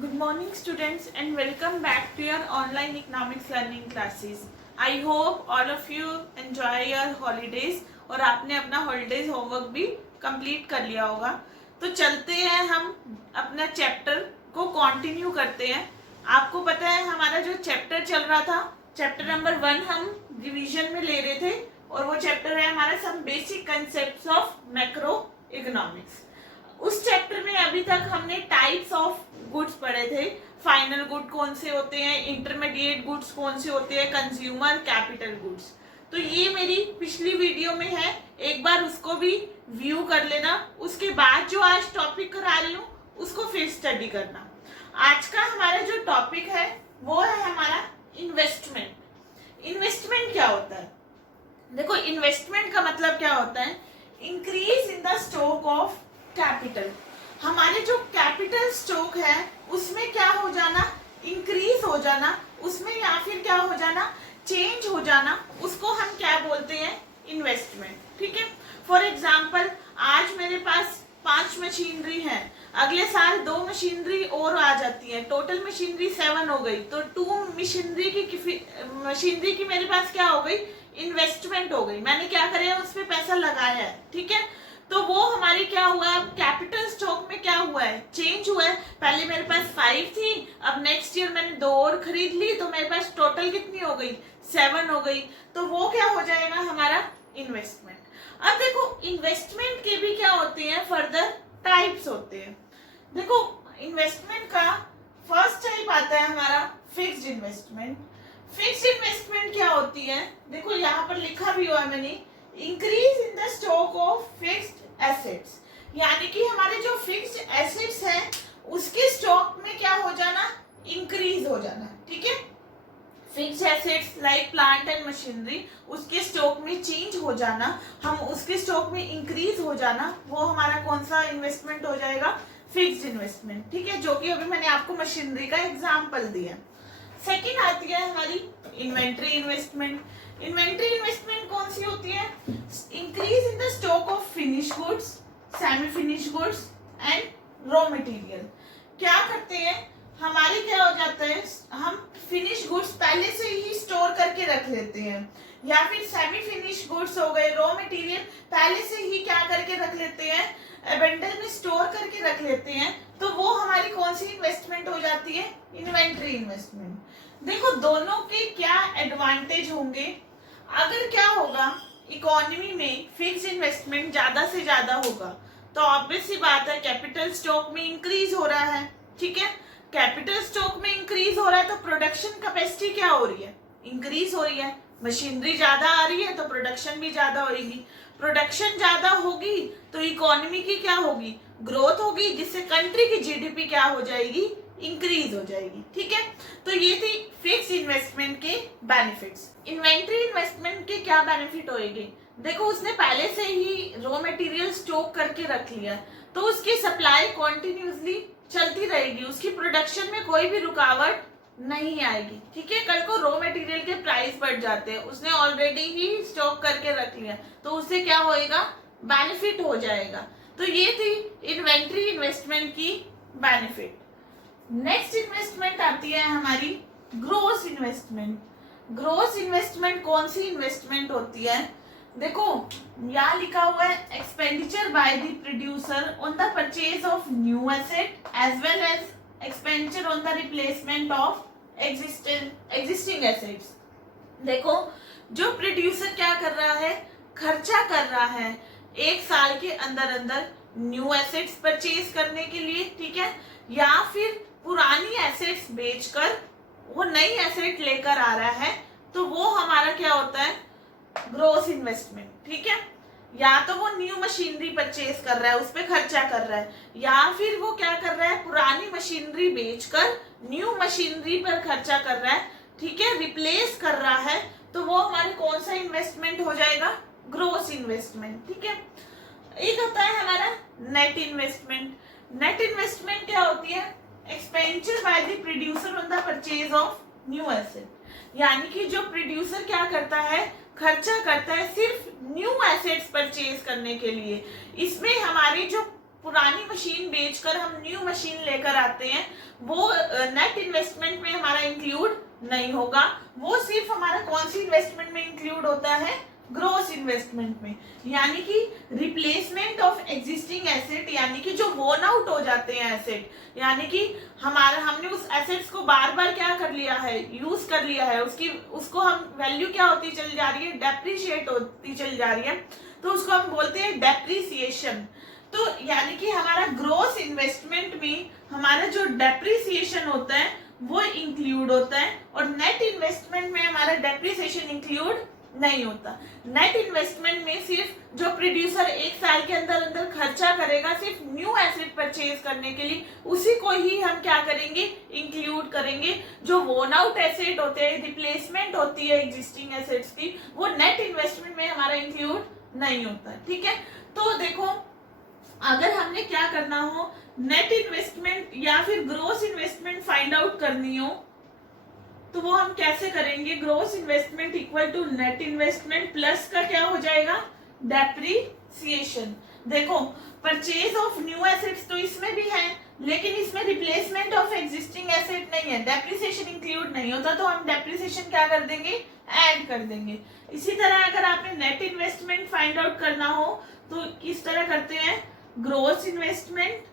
Good morning students and welcome back to your online economics learning classes. I hope all of you enjoy your holidays और आपने अपना holidays homework भी complete कर लिया होगा। तो चलते हैं हम अपना चैप्टर को कंटिन्यू करते हैं। आपको पता है हमारा जो चैप्टर चल रहा था, चैप्टर नंबर 1 हम रिवीजन में ले रहे थे और वो चैप्टर है हमारा some basic concepts of macro economics. उस चैप्टर में अभी तक हमने टाइप्स ऑफ गुड्स पढ़े थे। फाइनल गुड कौन से होते हैं, इंटरमीडिएट गुड्स कौन से होते हैं, कंज्यूमर, कैपिटल गुड्स। तो ये मेरी पिछली वीडियो में है, एक बार उसको भी व्यू कर लेना। उसके बाद जो आज टॉपिक करा रही हूँ उसको फिर स्टडी करना। आज का हमारा जो टॉपिक है वो है हमारा इन्वेस्टमेंट। इन्वेस्टमेंट क्या होता है? देखो, इन्वेस्टमेंट का मतलब क्या होता है? Increase in the stock of capital. हमारे जो कैपिटल स्टॉक है उसमें क्या हो जाना, इंक्रीज हो जाना, उसमें या फिर क्या हो जाना, चेंज हो जाना, उसको हम क्या बोलते हैं? इन्वेस्टमेंट। ठीक है। फॉर एग्जाम्पल, आज मेरे पास 5 मशीनरी है, अगले साल 2 मशीनरी और आ जाती है, टोटल मशीनरी 7 हो गई। तो 2 मशीनरी की मेरे पास क्या हो गई? इन्वेस्टमेंट हो गई। मैंने क्या करे, उस पर पैसा लगाया है। ठीक है। तो वो हमारी क्या हुआ, कैपिटल स्टॉक में क्या हुआ है? चेंज हुआ है। पहले मेरे पास 5 थी, अब नेक्स्ट ईयर मैंने 2 और खरीद ली, तो मेरे पास टोटल कितनी हो गई? 7 हो गई। तो वो क्या हो जाएगा हमारा? इन्वेस्टमेंट। अब देखो, इन्वेस्टमेंट के भी क्या होते हैं, फर्दर टाइप्स होते हैं। देखो, इन्वेस्टमेंट का फर्स्ट टाइप आता है हमारा फिक्स्ड इन्वेस्टमेंट। फिक्स्ड इन्वेस्टमेंट क्या होती है? देखो, यहाँ पर लिखा भी हुआ है मैंने, increase in the stock of fixed assets. यानी कि हमारे जो फिक्स्ड एसेट्स हैं उसके स्टॉक में क्या हो जाना? इंक्रीज हो जाना। ठीक है। Fixed assets like plant and machinery, उसके स्टॉक में चेंज हो जाना, हम उसके स्टॉक में इंक्रीज हो जाना, वो हमारा कौन सा इन्वेस्टमेंट हो जाएगा? Fixed investment. ठीक है, जो कि अभी मैंने आपको मशीनरी का एग्जाम्पल दिया। सेकेंड आती है हमारी इन्वेंट्री इन्वेस्टमेंट। इन्वेंट्री इन्वेस्टमेंट कौन सी होती है? Increase in the stock of finish goods, semi finish goods and raw material. क्या करते हैं, हमारे क्या हो जाता है, हम फिनिश गुड्स पहले से ही स्टोर करके रख लेते हैं, या फिर सेमी फिनिश गुड्स हो गए, रॉ मटेरियल पहले से ही क्या करके रख लेते हैं, बंडल में स्टोर करके रख लेते हैं। तो वो हमारी कौन सी इन्वेस्टमेंट हो जाती है? Inventory investment. देखो, दोनों के क्या एडवांटेज होंगे। अगर क्या होगा, इकोनॉमी में फिक्स इन्वेस्टमेंट ज्यादा से ज्यादा होगा तो ऑब्वियस सी बात है कैपिटल स्टॉक में इंक्रीज हो रहा है। ठीक है। कैपिटल स्टॉक में इंक्रीज हो रहा है तो प्रोडक्शन कैपेसिटी क्या हो रही है? इंक्रीज हो रही है। मशीनरी ज्यादा आ रही है तो प्रोडक्शन भी ज्यादा होगी। प्रोडक्शन ज्यादा होगी तो इकोनॉमी की क्या होगी? ग्रोथ होगी, जिससे कंट्री की जीडीपी क्या हो जाएगी? इंक्रीज हो जाएगी। ठीक है। तो ये थी फिक्स इन्वेस्टमेंट के बेनिफिट्स। इन्वेंट्री इन्वेस्टमेंट के क्या बेनिफिट होएंगे? देखो, उसने पहले से ही रॉ मटेरियल स्टॉक करके रख लिया तो उसकी सप्लाई कॉन्टिन्यूसली चलती रहेगी, उसकी प्रोडक्शन में कोई भी रुकावट नहीं आएगी। ठीक है। कल को रॉ मटेरियल के प्राइस बढ़ जाते हैं, उसने ऑलरेडी ही स्टॉक करके रख लिया तो उससे क्या होएगा? बेनिफिट हो जाएगा। तो ये थी इन्वेंट्री इन्वेस्टमेंट की बेनिफिट। नेक्स्ट इन्वेस्टमेंट आती है हमारी ग्रोस इन्वेस्टमेंट। ग्रोस इन्वेस्टमेंट कौन सी इन्वेस्टमेंट होती है? देखो, यहाँ लिखा हुआ है, expenditure by the producer on the purchase of new asset as well as expenditure on the replacement of existing assets. देखो, जो प्रोड्यूसर क्या कर रहा है, खर्चा कर रहा है 1 साल के अंदर अंदर न्यू एसेट्स परचेज करने के लिए। ठीक है। या फिर पुरानी एसेट्स बेचकर वो नई एसेट लेकर आ रहा है, तो वो हमारा क्या होता है? Gross investment. ठीक है। या तो वो न्यू मशीनरी परचेज कर रहा है, उस पर खर्चा कर रहा है, या फिर वो क्या कर रहा है, पुरानी मशीनरी बेचकर न्यू मशीनरी पर खर्चा कर रहा है। ठीक है। रिप्लेस कर रहा है, तो वो हमारे कौन सा इन्वेस्टमेंट हो जाएगा? Gross investment. ठीक है। एक होता है हमारा नेट इन्वेस्टमेंट। नेट इन्वेस्टमेंट क्या होती है? Expenditure by the producer on the purchase of new asset. यानी कि जो प्रोड्यूसर क्या करता है, खर्चा करता है सिर्फ न्यू एसेट्स परचेज करने के लिए। इसमें हमारी जो पुरानी मशीन बेचकर हम न्यू मशीन लेकर आते हैं वो नेट इन्वेस्टमेंट में हमारा इंक्लूड नहीं होगा। वो सिर्फ हमारा कौन सी इन्वेस्टमेंट में इंक्लूड होता है, ग्रोस इन्वेस्टमेंट में, यानी कि रिप्लेसमेंट ऑफ एग्जिस्टिंग एसेट, यानी कि जो वोन आउट हो जाते हैं एसेट, यानी कि हमने उस एसेट्स को बार बार क्या कर लिया है, यूज कर लिया है, उसको हम वैल्यू क्या होती चली जा रही है, डेप्रिशिएट होती चली जा रही है, तो उसको हम बोलते हैं डेप्रिसिएशन। तो यानी कि हमारा ग्रोस इन्वेस्टमेंट में हमारा जो डेप्रिसिएशन होता है वो इंक्लूड होता है, और नेट इन्वेस्टमेंट में हमारा डेप्रिसिएशन इंक्लूड नहीं होता। नेट इन्वेस्टमेंट में सिर्फ जो प्रोड्यूसर एक साल के अंदर अंदर खर्चा करेगा सिर्फ न्यू एसेट परचेज करने के लिए, उसी को ही हम क्या करेंगे, इंक्लूड करेंगे। जो वोन आउट एसेट होते हैं, रिप्लेसमेंट होती है एग्जिस्टिंग एसेट्स की, वो नेट इन्वेस्टमेंट में हमारा इंक्लूड नहीं होता। ठीक है, तो देखो अगर हमने क्या करना हो, नेट इन्वेस्टमेंट या फिर ग्रोस इन्वेस्टमेंट फाइंड आउट करनी हो, तो वो हम कैसे करेंगे, gross investment equal to net investment plus का क्या हो जाएगा, डेप्रिसिएशन। देखो परचेज ऑफ न्यू एसेट्स तो इसमें भी है, लेकिन इसमें रिप्लेसमेंट ऑफ एग्जिस्टिंग एसेट नहीं है, डेप्रिसिएशन इंक्लूड नहीं होता, तो हम डेप्रिसिएशन क्या कर देंगे, ऐड कर देंगे। इसी तरह अगर आपने नेट इन्वेस्टमेंट फाइंड आउट करना हो तो किस तरह करते हैं, ग्रोस इन्वेस्टमेंट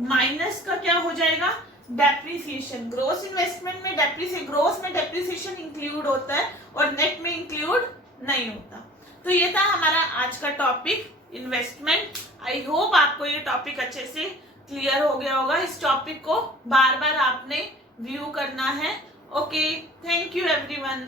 माइनस का क्या हो जाएगा, डेप्रिसिएशन। ग्रोस इन्वेस्टमेंट में ग्रोस में डेप्रिसिएशन इंक्लूड होता है और नेट में इंक्लूड नहीं होता। तो ये था हमारा आज का टॉपिक इन्वेस्टमेंट। आई होप आपको ये टॉपिक अच्छे से क्लियर हो गया होगा। इस टॉपिक को बार बार आपने व्यू करना है। Okay, thank you everyone.